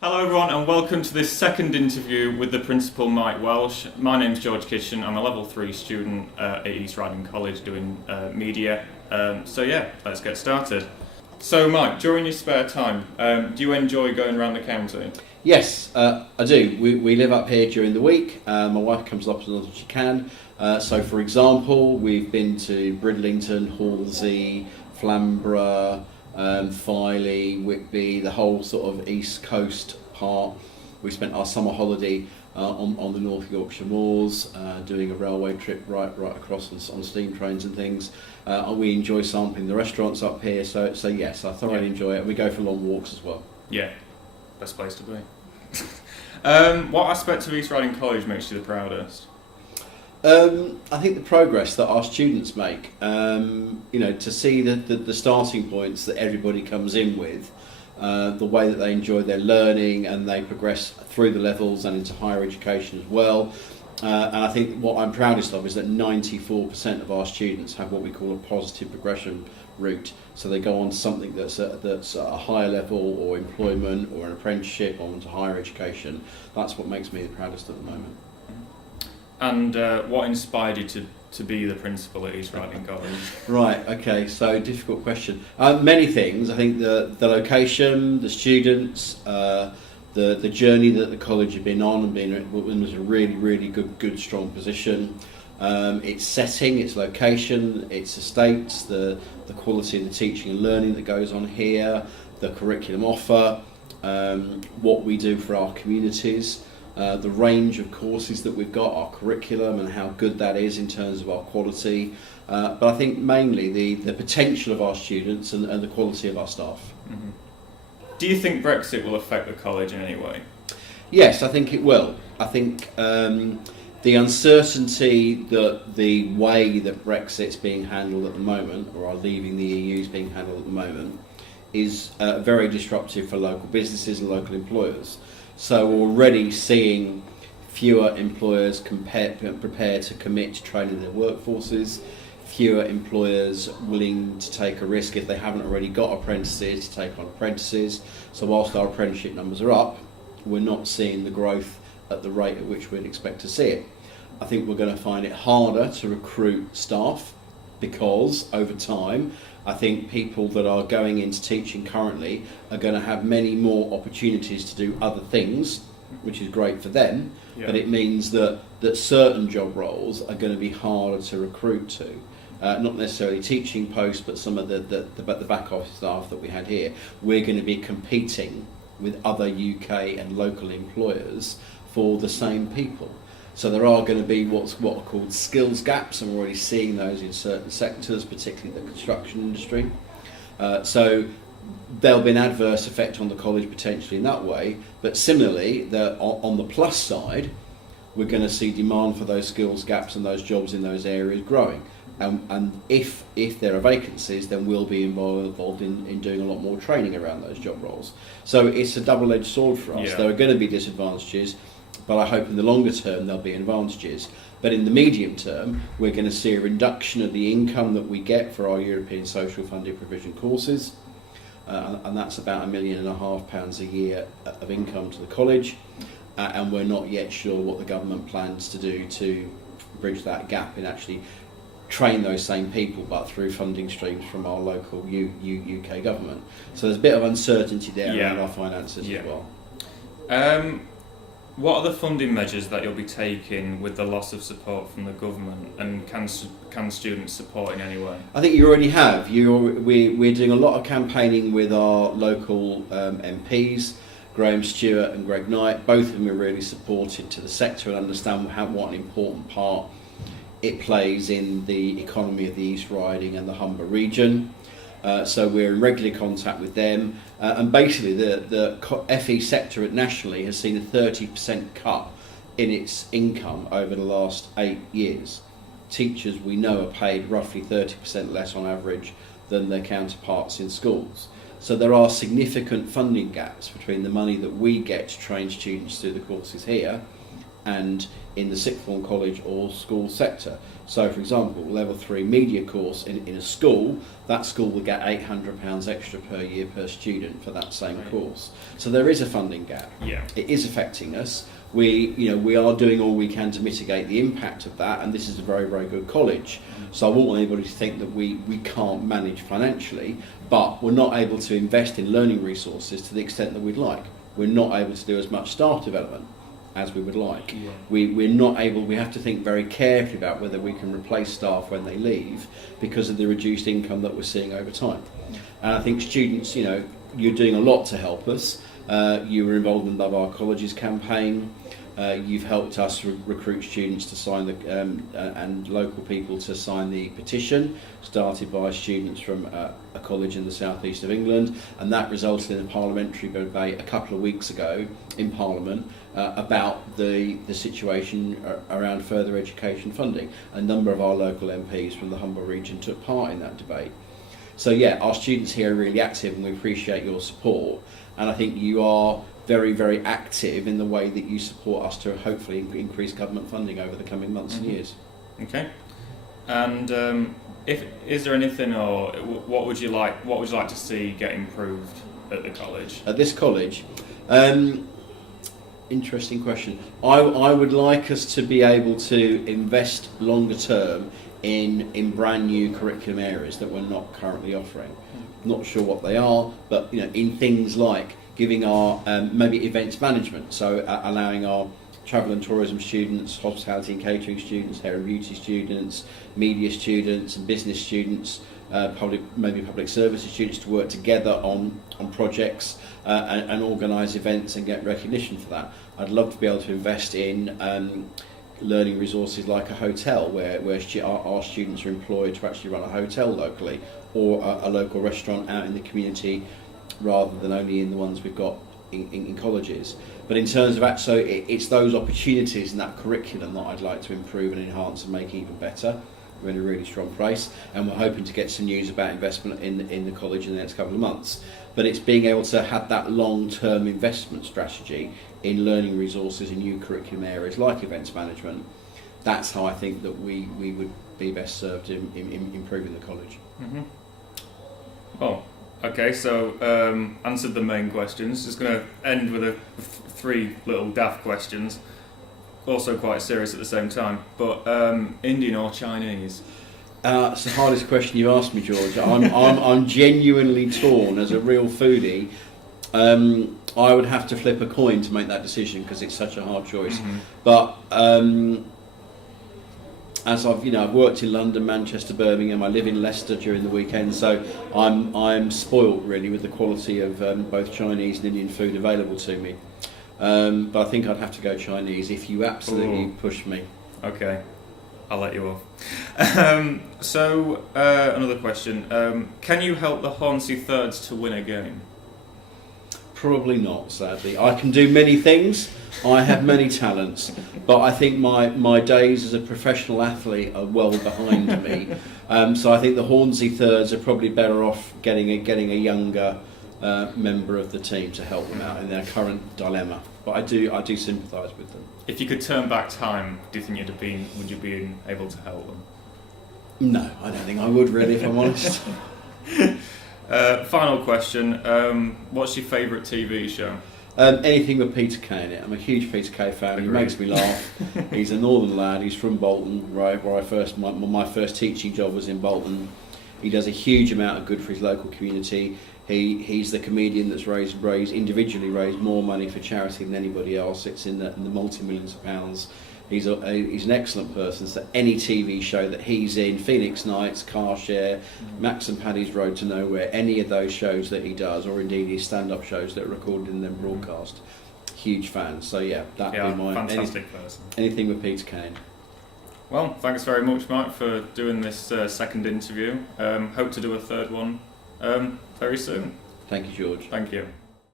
Hello everyone and welcome to this second interview with the Principal Mike Welsh. My name's George Kitchen, I'm a level 3 student at East Riding College doing media. Let's get started. So Mike, during your spare time, do you enjoy going around the county? Yes, I do. We live up here during the week. My wife comes up as much as she can. So for example, we've been to Bridlington, Halsey, Flamborough, Filey, Whitby, the whole sort of east coast part. We spent our summer holiday on the North Yorkshire moors, doing a railway trip right across on steam trains and things. We enjoy sampling the restaurants up here, so yes, I thoroughly enjoy it. We go for long walks as well. Yeah, best place to be. What aspect of East Riding College makes you the proudest? I think the progress that our students make, to see the starting points that everybody comes in with, the way that they enjoy their learning and they progress through the levels and into higher education as well. And I think what I'm proudest of is that 94% of our students have what we call a positive progression route. So they go on to something that's at a higher level, or employment, or an apprenticeship, or into higher education. That's what makes me the proudest at the moment. And what inspired you to be the principal at East Riding College? Right, okay, so difficult question. Many things. I think the location, the students, the journey that the college had been on and was a really good strong position. Its setting, its location, its estates, the quality of the teaching and learning that goes on here, the curriculum offer, what we do for our communities. The range of courses that we've got, our curriculum and how good that is in terms of our quality, but I think mainly the potential of our students and the quality of our staff. Mm-hmm. Do you think Brexit will affect the college in any way? Yes, I think it will. I think the uncertainty that the way that Brexit's being handled at the moment, or our leaving the EU is being handled at the moment, is very disruptive for local businesses and local employers. So we're already seeing fewer employers prepared to commit to training their workforces, fewer employers willing to take a risk if they haven't already got apprentices to take on apprentices. So whilst our apprenticeship numbers are up, we're not seeing the growth at the rate at which we'd expect to see it. I think we're going to find it harder to recruit staff because over time I think people that are going into teaching currently are going to have many more opportunities to do other things, which is great for them, but it means that certain job roles are going to be harder to recruit to. Not necessarily teaching posts, but some of the back office staff that we had here. We're going to be competing with other UK and local employers for the same people. So there are going to be what are called skills gaps, and we're already seeing those in certain sectors, particularly the construction industry. So there'll be an adverse effect on the college potentially in that way, but similarly, on the plus side, we're going to see demand for those skills gaps and those jobs in those areas growing. And if there are vacancies, then we'll be involved in doing a lot more training around those job roles. So it's a double-edged sword for us. There are going to be disadvantages, but I hope in the longer term there'll be advantages. But in the medium term, we're going to see a reduction of the income that we get for our European Social Funded Provision courses, and that's about £1.5 million a year of income to the college, and we're not yet sure what the government plans to do to bridge that gap and actually train those same people, but through funding streams from our local UK government. So there's a bit of uncertainty there around our finances as well. What are the funding measures that you'll be taking with the loss of support from the government, and can students support in any way? I think you already have. We're doing a lot of campaigning with our local MPs, Graham Stewart and Greg Knight. Both of them are really supported to the sector and understand what an important part it plays in the economy of the East Riding and the Humber region. So we're in regular contact with them, and basically the FE sector nationally has seen a 30% cut in its income over the last 8 years. Teachers, we know, are paid roughly 30% less on average than their counterparts in schools. So there are significant funding gaps between the money that we get to train students through the courses here and in the sixth form college or school sector. So, for example, level 3 media course in a school, that school will get £800 extra per year per student for that same course. So there is a funding gap. Yeah. It is affecting us. We are doing all we can to mitigate the impact of that, and this is a very, very good college. So I won't want anybody to think that we can't manage financially, but we're not able to invest in learning resources to the extent that we'd like. We're not able to do as much staff development as we would like. Yeah. We're not able, we have to think very carefully about whether we can replace staff when they leave because of the reduced income that we're seeing over time. And I think students, you're doing a lot to help us. You were involved in Love Our Colleges campaign. You've helped us recruit students to sign and local people to sign the petition, started by students from a college in the southeast of England, and that resulted in a parliamentary debate a couple of weeks ago in Parliament about the situation around further education funding. A number of our local MPs from the Humber region took part in that debate. So yeah, our students here are really active, and we appreciate your support. And I think you are very, very active in the way that you support us to hopefully increase government funding over the coming months and years. Okay. And is there anything, or what would you like to see get improved at the college? At this college, interesting question. I would like us to be able to invest longer term in brand new curriculum areas that we're not currently offering. Not sure what they are, but in things like giving our maybe events management, so allowing our travel and tourism students, hospitality and catering students, hair and beauty students, media students and business students, public services students to work together on projects and organise events and get recognition for that. I'd love to be able to invest in learning resources like a hotel where our students are employed to actually run a hotel locally, or a local restaurant out in the community rather than only in the ones we've got in colleges. But in terms of it's those opportunities and that curriculum that I'd like to improve and enhance and make even better. We're in a really strong place, and we're hoping to get some news about investment in the college in the next couple of months. But it's being able to have that long-term investment strategy in learning resources in new curriculum areas like events management. That's how I think that we would be best served in improving the college. Mm-hmm. Oh, okay, so answered the main questions. Just going to end with three little daft questions. Also quite serious at the same time. But Indian or Chinese? It's the hardest question you've asked me, George. I'm genuinely torn as a real foodie. I would have to flip a coin to make that decision because it's such a hard choice. Mm-hmm. But as I've worked in London, Manchester, Birmingham. I live in Leicester during the weekend, so I'm spoilt really with the quality of both Chinese and Indian food available to me. But I think I'd have to go Chinese if you absolutely push me. Okay, I'll let you off. So another question: can you help the Hornsey Thirds to win a game? Probably not, sadly. I can do many things. I have many talents, but I think my days as a professional athlete are well behind me. So I think the Hornsey Thirds are probably better off getting a younger member of the team to help them out in their current dilemma. But I do sympathise with them. If you could turn back time, do you think would you be able to help them? No, I don't think I would really, if I'm honest. Final question, what's your favourite TV show? Anything with Peter Kay in it. I'm a huge Peter Kay fan. He makes me laugh. He's a northern lad. He's from Bolton, right, where my first teaching job was in Bolton. He does a huge amount of good for his local community. He's the comedian that's individually raised more money for charity than anybody else. It's in the multi-millions of pounds. He's an excellent person. So any TV show that he's in, Phoenix Nights, Car Share, Max and Paddy's Road to Nowhere, any of those shows that he does, or indeed his stand-up shows that are recorded and then broadcast, huge fan. So yeah, that'd be my fantastic person. Anything with Peter Kay. Well, thanks very much, Mike, for doing this second interview. Hope to do a third one very soon. Thank you, George. Thank you.